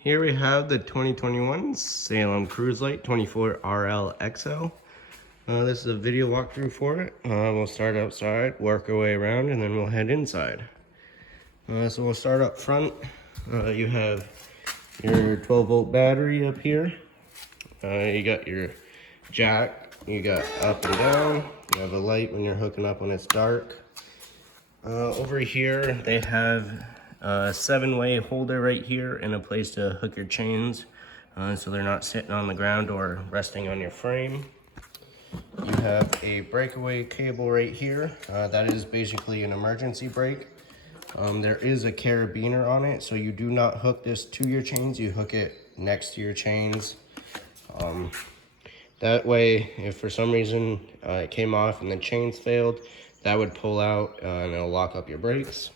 Here we have the 2021 Salem Cruise Lite 24 RL XL. This is a video walkthrough for it. We'll start outside, work our way around, and then we'll head inside. So we'll start up front. You have your 12-volt battery up here. You got your jack. You got up and down. You have a light when you're hooking up when it's dark. Over here, they have a 7-way holder right here and a place to hook your chains so they're not sitting on the ground or resting on your frame. You have a breakaway cable right here. That is basically an emergency brake. There is a carabiner on it, so you do not hook this to your chains. You hook it next to your chains. That way, if for some reason it came off and the chains failed, that would pull out and it'll lock up your brakes.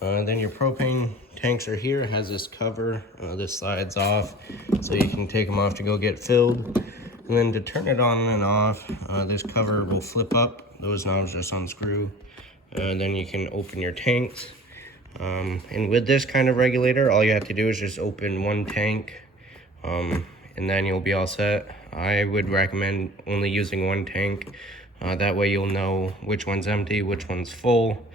Then your propane tanks are here. It has this cover. This slides off, so you can take them off to go get filled. And then to turn it on and off, this cover will flip up. Those knobs just unscrew. Then you can open your tanks. And with this kind of regulator, all you have to do is just open one tank, and then you'll be all set. I would recommend only using one tank. That way you'll know which one's empty, which one's full.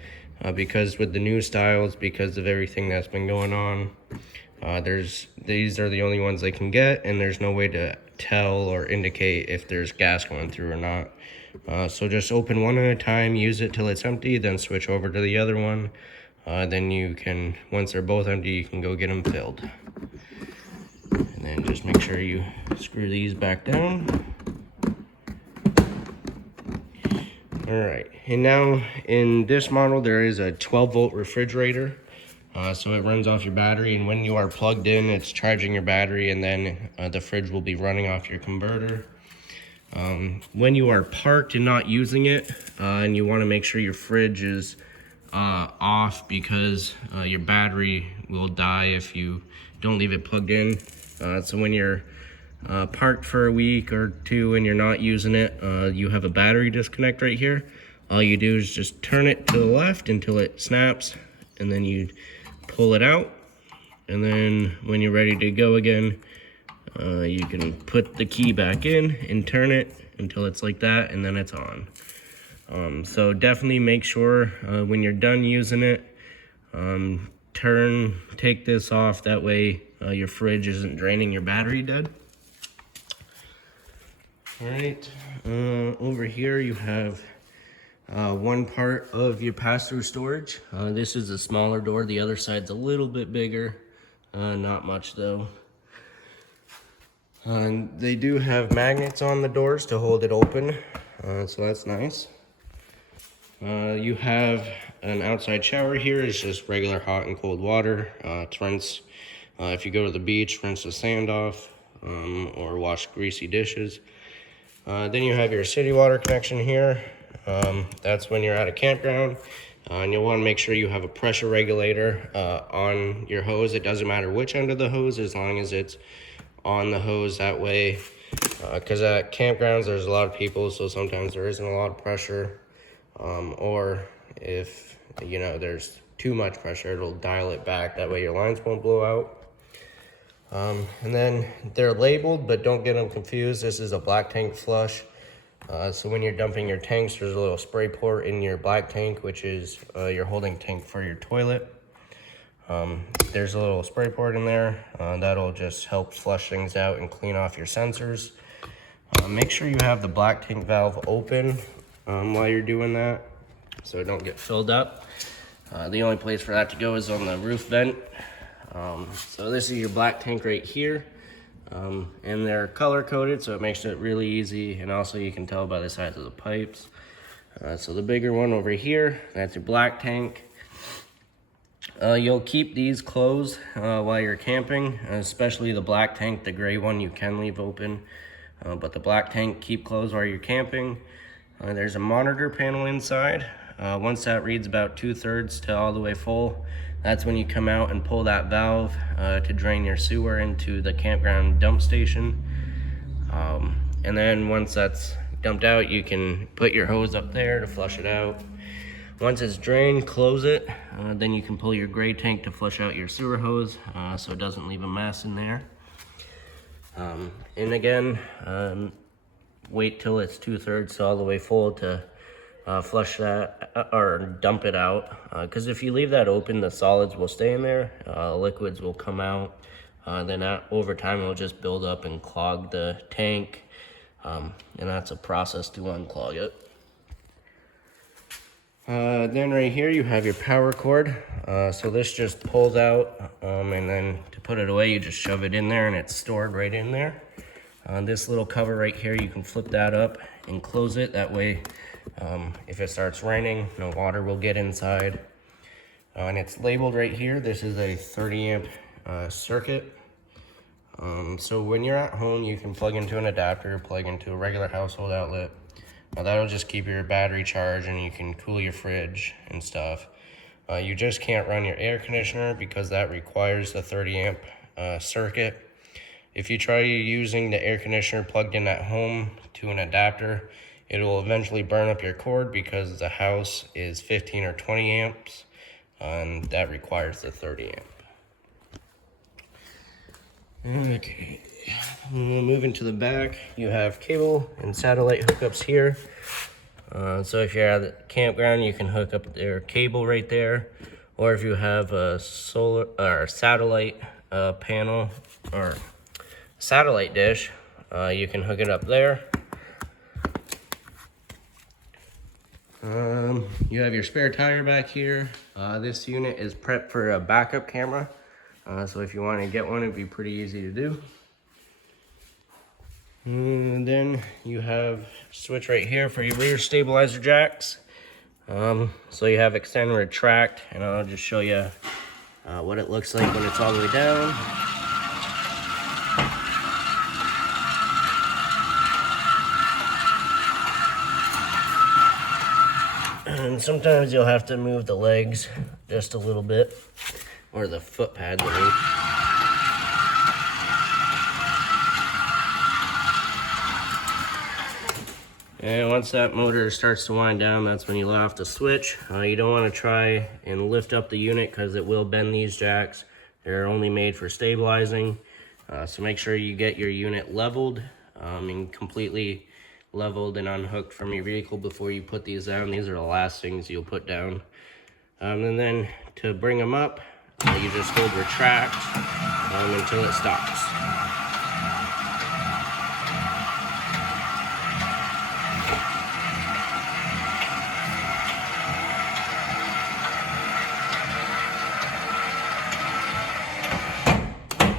Because with the new styles, because of everything that's been going on, these are the only ones they can get, and there's no way to tell or indicate if there's gas going through or not. So just open one at a time, use it till it's empty, then switch over to the other one. Then you can, once they're both empty, you can go get them filled. And then just make sure you screw these back down. All right, and now in this model, there is a 12-volt refrigerator. So it runs off your battery, and when you are plugged in, it's charging your battery, and then the fridge will be running off your converter. When you are parked and not using it, and you want to make sure your fridge is off, because your battery will die if you don't leave it plugged in. So when you're parked for a week or two and you're not using it, you have a battery disconnect right here. All you do is just turn it to the left until it snaps, and then you pull it out, and then when you're ready to go again, you can put the key back in and turn it until it's like that, and then it's on. So definitely make sure when you're done using it, take this off. That way your fridge isn't draining your battery dead. All right, over here you have one part of your pass-through storage. This is a smaller door. The other side's a little bit bigger, not much though. They do have magnets on the doors to hold it open, so that's nice. You have an outside shower here. It's just regular hot and cold water to rinse. If you go to the beach, rinse the sand off, or wash greasy dishes. Then you have your city water connection here. That's when you're at a campground, and you'll want to make sure you have a pressure regulator on your hose. It doesn't matter which end of the hose, as long as it's on the hose. That way, because at campgrounds there's a lot of people, so sometimes there isn't a lot of pressure, or if there's too much pressure, it'll dial it back. That way your lines won't blow out. And then they're labeled, but don't get them confused. This is a black tank flush. So when you're dumping your tanks, there's a little spray port in your black tank, which is your holding tank for your toilet. There's a little spray port in there. That'll just help flush things out and clean off your sensors. Make sure you have the black tank valve open while you're doing that, so it don't get filled up. The only place for that to go is on the roof vent. So this is your black tank right here, and they're color coded, so it makes it really easy, and also you can tell by the size of the pipes. So the bigger one over here, that's your black tank. You'll keep these closed while you're camping, especially the black tank. The gray one you can leave open, but the black tank keep closed while you're camping. There's a monitor panel inside. Once that reads about 2/3 to all the way full, that's when you come out and pull that valve to drain your sewer into the campground dump station. And then once that's dumped out, you can put your hose up there to flush it out. Once it's drained, close it. Then you can pull your gray tank to flush out your sewer hose so it doesn't leave a mess in there. And again, wait till it's 2/3 all the way full to flush that or dump it out. Because if you leave that open, the solids will stay in there, liquids will come out. Then over time, it'll just build up and clog the tank. And that's a process to unclog it. Then right here you have your power cord. So this just pulls out, and then to put it away, you just shove it in there and it's stored right in there. This little cover right here, you can flip that up and close it. That way, if it starts raining, no water will get inside. And it's labeled right here. This is a 30 amp circuit. So when you're at home, you can plug into an adapter, plug into a regular household outlet. That'll just keep your battery charged and you can cool your fridge and stuff. You just can't run your air conditioner because that requires the 30 amp circuit. If you try using the air conditioner plugged in at home to an adapter, it will eventually burn up your cord because the house is 15 or 20 amps and that requires the 30 amp. Okay. Moving to the back, you have cable and satellite hookups here. So if you're at the campground, you can hook up their cable right there. Or if you have a solar or satellite panel or satellite dish, you can hook it up there. You have your spare tire back here. This unit is prepped for a backup camera. So if you want to get one, it'd be pretty easy to do. And then you have a switch right here for your rear stabilizer jacks. So you have extend and retract, and I'll just show you what it looks like when it's all the way down. And sometimes you'll have to move the legs just a little bit, or the foot pads, I mean. And once that motor starts to wind down, that's when you let off the switch. You don't want to try and lift up the unit because it will bend these jacks. They're only made for stabilizing. So make sure you get your unit leveled and completely leveled and unhooked from your vehicle before you put these down. These are the last things you'll put down. And then to bring them up, you just hold retract until it stops.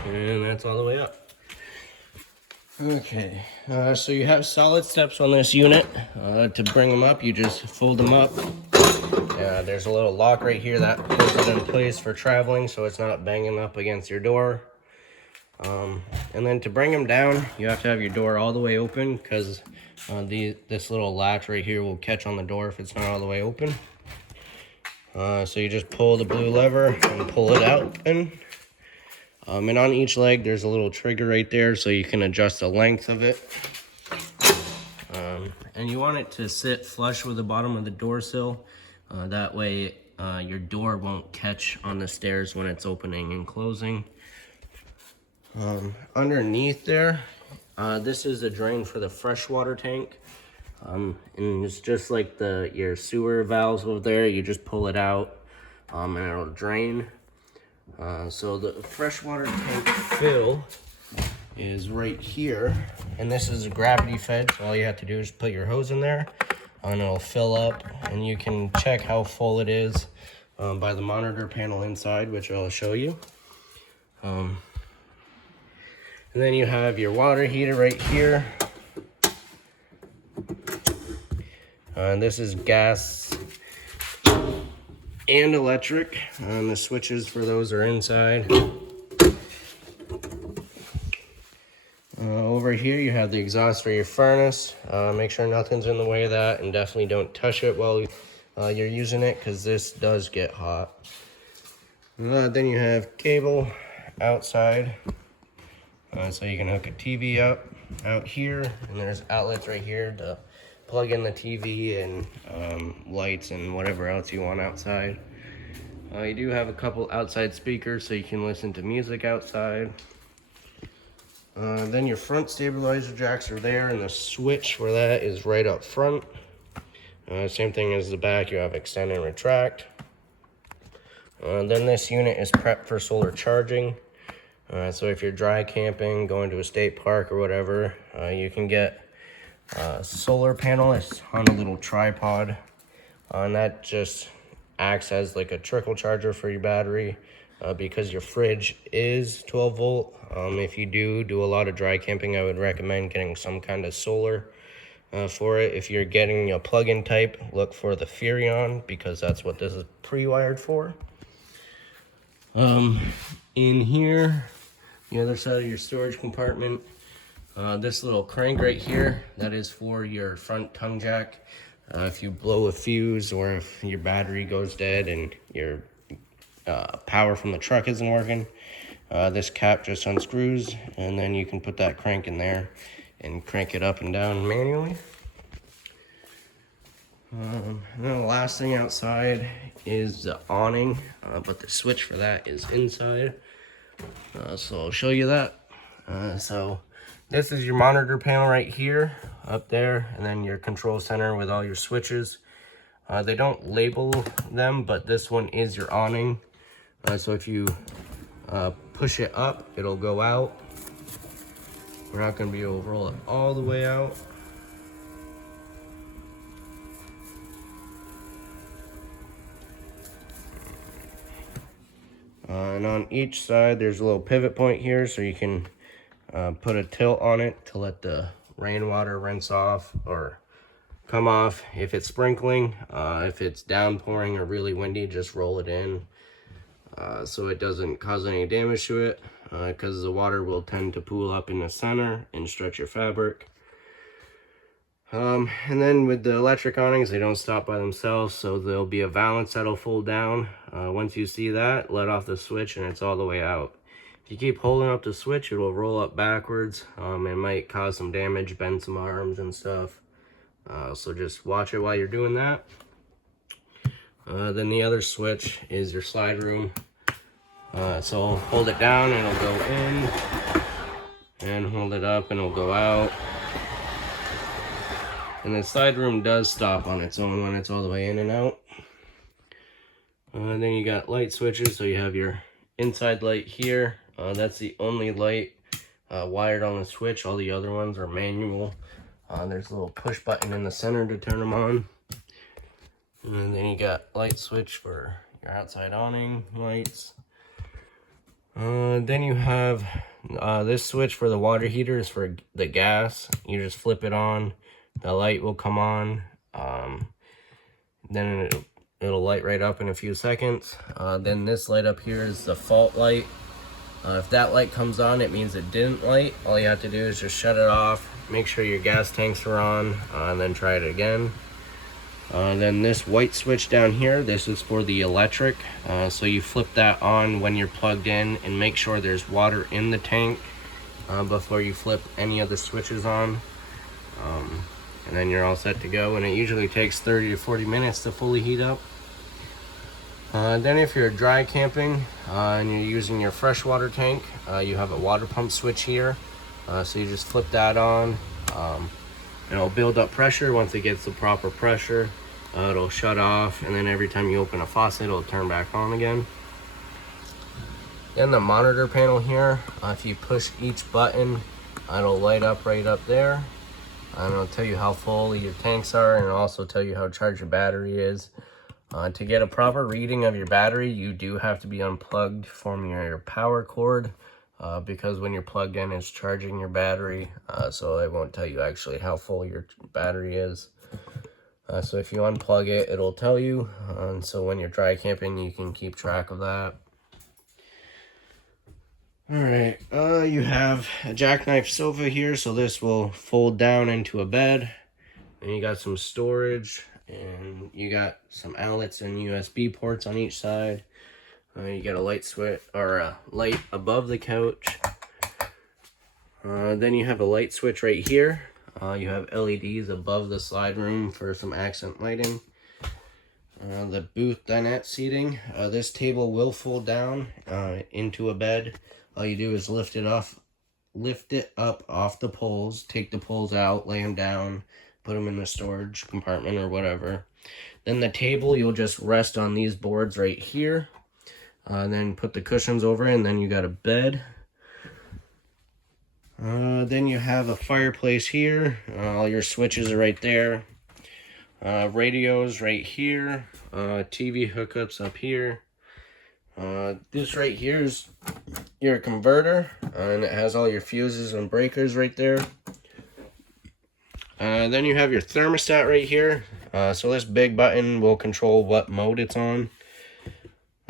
And that's all the way up. Okay, so you have solid steps on this unit. To bring them up, you just fold them up. There's a little lock right here that holds it in place for traveling so it's not banging up against your door. And then to bring them down, you have to have your door all the way open because this little latch right here will catch on the door if it's not all the way open. So you just pull the blue lever and pull it out. And on each leg, there's a little trigger right there so you can adjust the length of it. And you want it to sit flush with the bottom of the door sill. That way your door won't catch on the stairs when it's opening and closing. Underneath there, this is a drain for the freshwater tank. And it's just like your sewer valves over there. You just pull it out and it'll drain. So the freshwater tank fill is right here, and this is gravity fed, so all you have to do is put your hose in there and it'll fill up, and you can check how full it is by the monitor panel inside, which I'll show you. And then you have your water heater right here, and this is gas and electric, and the switches for those are inside. Over here you have the exhaust for your furnace. Make sure nothing's in the way of that, and definitely don't touch it while you're using it because this does get hot. Then you have cable outside, so you can hook a TV up out here, and there's outlets right here to plug in the TV and lights and whatever else you want outside. You do have a couple outside speakers so you can listen to music outside. Then your front stabilizer jacks are there, and the switch for that is right up front. Same thing as the back, you have extend and retract. Then this unit is prepped for solar charging. So if you're dry camping, going to a state park or whatever, you can get a solar panel. It's on a little tripod, and that just acts as like a trickle charger for your battery. Because your fridge is 12 volt. If you do a lot of dry camping, I would recommend getting some kind of solar for it. If you're getting a plug-in type, look for the Furrion, because that's what this is pre-wired for. In here, the other side of your storage compartment, this little crank right here, that is for your front tongue jack. If you blow a fuse or if your battery goes dead and your power from the truck isn't working, this cap just unscrews, and then you can put that crank in there and crank it up and down manually. And then the last thing outside is the awning, but the switch for that is inside. So I'll show you that. So this is your monitor panel right here, up there, and then your control center with all your switches. They don't label them, but this one is your awning. So if you push it up, it'll go out. We're not going to be able to roll it all the way out. And on each side, there's a little pivot point here, so you can put a tilt on it to let the rainwater rinse off or come off. If it's sprinkling, if it's downpouring or really windy, just roll it in. So it doesn't cause any damage to it, because the water will tend to pool up in the center and stretch your fabric. And then with the electric awnings, they don't stop by themselves, so there'll be a valance that'll fold down. Once you see that, let off the switch and it's all the way out. If you keep holding up the switch, it will roll up backwards. It might cause some damage, bend some arms and stuff. So just watch it while you're doing that. Then the other switch is your slide room. So hold it down and it'll go in, and hold it up and it'll go out. And the slide room does stop on its own when it's all the way in and out. And then you got light switches, so you have your inside light here. That's the only light wired on the switch. All the other ones are manual. There's a little push button in the center to turn them on. And then you got light switch for your outside awning lights. Then you have this switch for the water heater is for the gas. You just flip it on, the light will come on. Then it'll light right up in a few seconds. Then this light up here is the fault light. If that light comes on, it means it didn't light. All you have to do is just shut it off, make sure your gas tanks are on, and then try it again. Then this white switch down here, this is for the electric. So you flip that on when you're plugged in and make sure there's water in the tank before you flip any of the switches on. And then you're all set to go, and it usually takes 30 to 40 minutes to fully heat up. Then if you're dry camping and you're using your freshwater tank, you have a water pump switch here. So you just flip that on, and it'll build up pressure. Once it gets the proper pressure, it'll shut off, and then every time you open a faucet, it'll turn back on again. Then the monitor panel here, if you push each button, it'll light up right up there. And it'll tell you how full your tanks are, and it'll also tell you how charged your battery is. To get a proper reading of your battery, you do have to be unplugged from your power cord, because when you're plugged in, it's charging your battery, so it won't tell you actually how full your battery is. So if you unplug it, it'll tell you, and so when you're dry camping, you can keep track of that. Alright, you have a jackknife sofa here, so this will fold down into a bed. And you got some storage, and you got some outlets and USB ports on each side. You got a light switch, or a light above the couch. Then you have a light switch right here. You have LEDs above the slide room for some accent lighting. The booth dinette seating. This table will fold down into a bed. All you do is lift it up off the poles, take the poles out, lay them down, put them in the storage compartment or whatever. Then the table, you'll just rest on these boards right here. Then put the cushions over it, and then you got a bed. Then you have a fireplace here. All your switches are right there. Radios right here. TV hookups up here. This right here is your converter, and it has all your fuses and breakers right there. Then you have your thermostat right here. So this big button will control what mode it's on.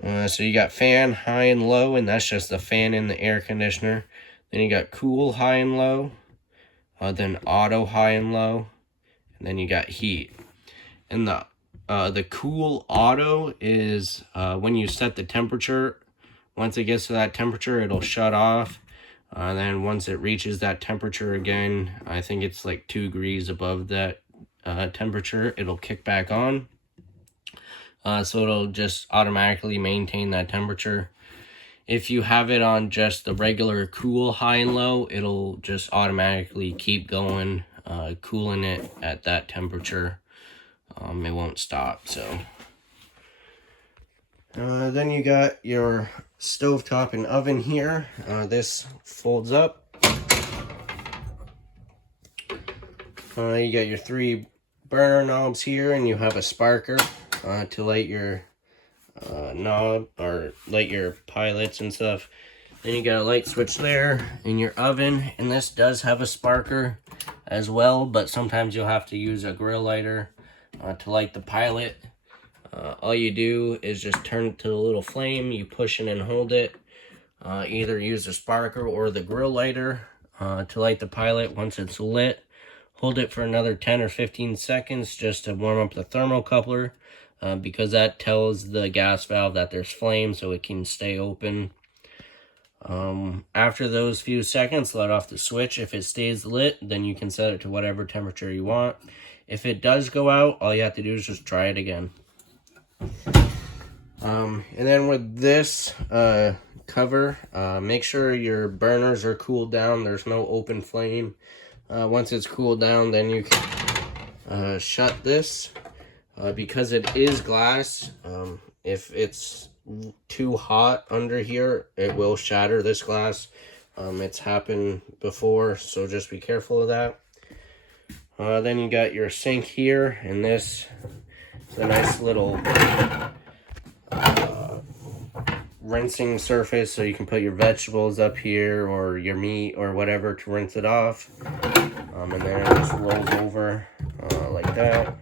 So you got fan, high and low, and that's just the fan in the air conditioner. Then you got cool, high and low. Then auto, high and low. And then you got heat. And the cool auto is when you set the temperature. Once it gets to that temperature, it'll shut off. Then once it reaches that temperature again, I think it's like 2 degrees above that temperature, it'll kick back on. So it'll just automatically maintain that temperature. If you have it on just the regular cool, high and low, it'll just automatically keep going, cooling it at that temperature. It won't stop. So then you got your stovetop and oven here. This folds up. You got your 3 burner knobs here, and you have a sparker to light your knob or light your pilots and stuff. Then you got a light switch there in your oven, and this does have a sparker as well, but sometimes you'll have to use a grill lighter to light the pilot. All you do is just turn it to the little flame, you push it and hold it. Either use the sparker or the grill lighter to light the pilot. Once it's lit, hold it for another 10 or 15 seconds just to warm up the thermocoupler, because that tells the gas valve that there's flame so it can stay open. After those few seconds, let off the switch. If it stays lit, then you can set it to whatever temperature you want. If it does go out, all you have to do is just try it again. And then with this cover, make sure your burners are cooled down. There's no open flame. Once it's cooled down, then you can shut this. Because it is glass, if it's too hot under here, it will shatter this glass. It's happened before, so just be careful of that. Then you got your sink here, and this is a nice little rinsing surface, so you can put your vegetables up here or your meat or whatever to rinse it off. And then it just rolls over like that.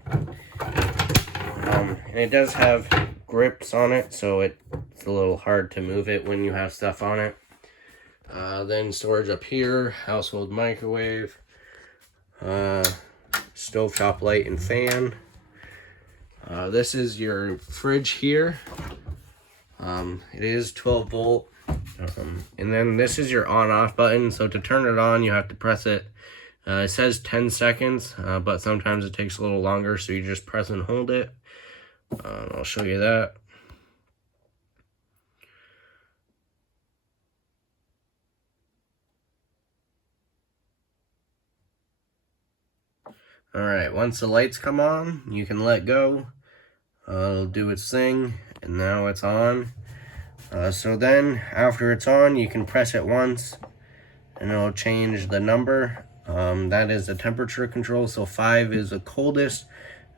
And it does have grips on it, so it's a little hard to move it when you have stuff on it. Then storage up here, household microwave, stovetop light and fan. This is your fridge here. It is 12 volt. And then this is your on-off button. So to turn it on, you have to press it. It says 10 seconds, but sometimes it takes a little longer, so you just press and hold it. I'll show you that. Alright, once the lights come on, you can let go. It'll do its thing, and now it's on. So then, after it's on, you can press it once, and it'll change the number. That is the temperature control, so 5 is the coldest.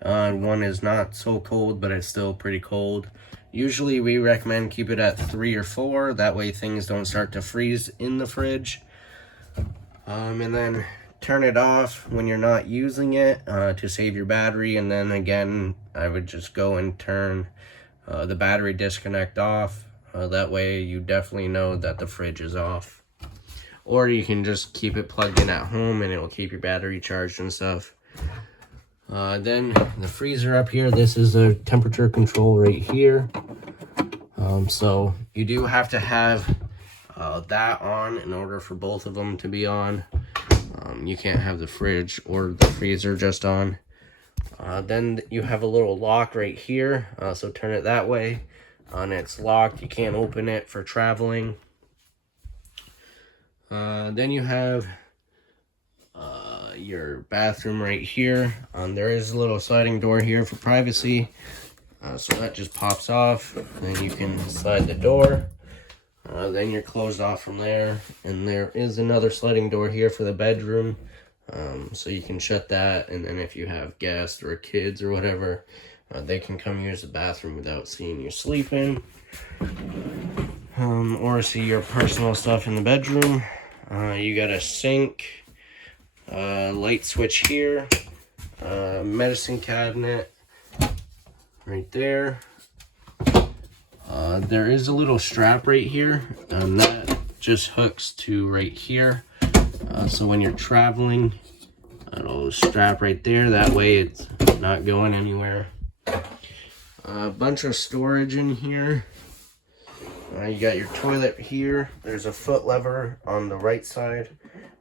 1 is not so cold, but it's still pretty cold. Usually we recommend keep it at 3 or 4, that way things don't start to freeze in the fridge. And then turn it off when you're not using it to save your battery, and then again I would just go and turn the battery disconnect off. That way you definitely know that the fridge is off. Or you can just keep it plugged in at home and it will keep your battery charged and stuff. Then the freezer up here, this is a temperature control right here. So you do have to have that on in order for both of them to be on. You can't have the fridge or the freezer just on. Then you have a little lock right here, so turn it that way. And it's locked, you can't open it for traveling. Then you have your bathroom right here. There is a little sliding door here for privacy, so that just pops off. Then you can slide the door. Then you're closed off from there, and there is another sliding door here for the bedroom, so you can shut that, and then if you have guests or kids or whatever, they can come use the bathroom without seeing you sleeping, or see your personal stuff in the bedroom. You got a sink, light switch here, medicine cabinet right there. There is a little strap right here, and that just hooks to right here. So when you're traveling, it'll strap right there. That way it's not going anywhere. A bunch of storage in here. You got your toilet here. There's a foot lever on the right side.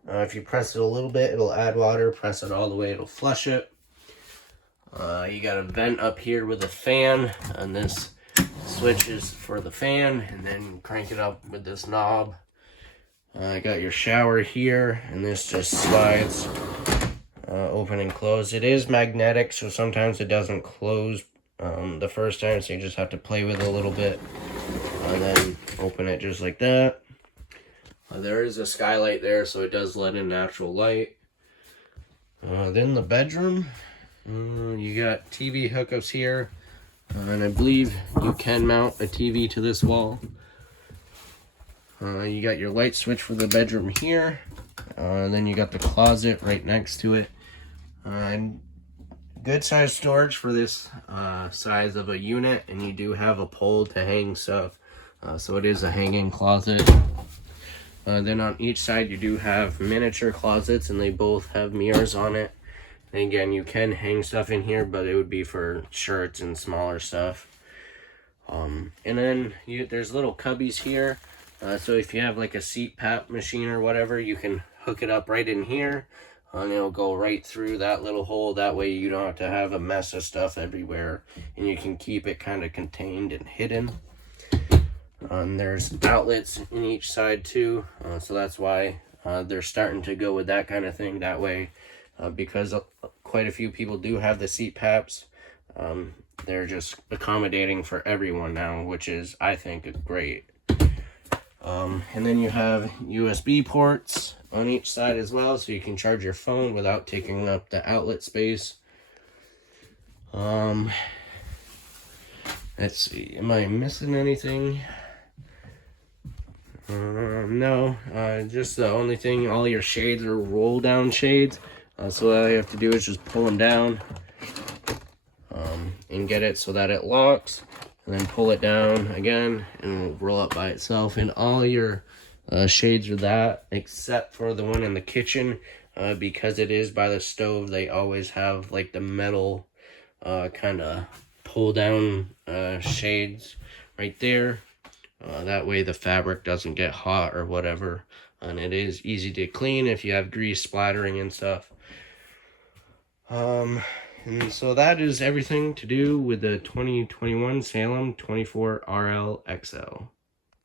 If you press it a little bit, it'll add water. Press it all the way, it'll flush it. You got a vent up here with a fan, and this switch is for the fan, and then crank it up with this knob. I got your shower here, and this just slides open and close. It is magnetic, so sometimes it doesn't close the first time, so you just have to play with it a little bit, and then open it just like that. There is a skylight there, so it does let in natural light. Then the bedroom, you got TV hookups here, and I believe you can mount a TV to this wall. You got your light switch for the bedroom here, and then you got the closet right next to it. And good size storage for this size of a unit, and you do have a pole to hang stuff, so it is a hanging closet. Then on each side you do have miniature closets, and they both have mirrors on it. And again, you can hang stuff in here, but it would be for shirts and smaller stuff. And then there's little cubbies here. So if you have like a CPAP machine or whatever, you can hook it up right in here, and it'll go right through that little hole. That way you don't have to have a mess of stuff everywhere, and you can keep it kind of contained and hidden. There's outlets in each side too, so that's why they're starting to go with that kind of thing. That way, because quite a few people do have the CPAPs, they're just accommodating for everyone now, which is, I think, great. And then you have USB ports on each side as well, so you can charge your phone without taking up the outlet space. Let's see, am I missing anything? No, just the only thing, all your shades are roll down shades, so all you have to do is just pull them down, and get it so that it locks, and then pull it down again, and it'll roll up by itself. And all your shades are that, except for the one in the kitchen, because it is by the stove. They always have like the metal kind of pull down shades right there. That way the fabric doesn't get hot or whatever, and it is easy to clean if you have grease splattering and stuff. And so that is everything to do with the 2021 Salem 24RL XL.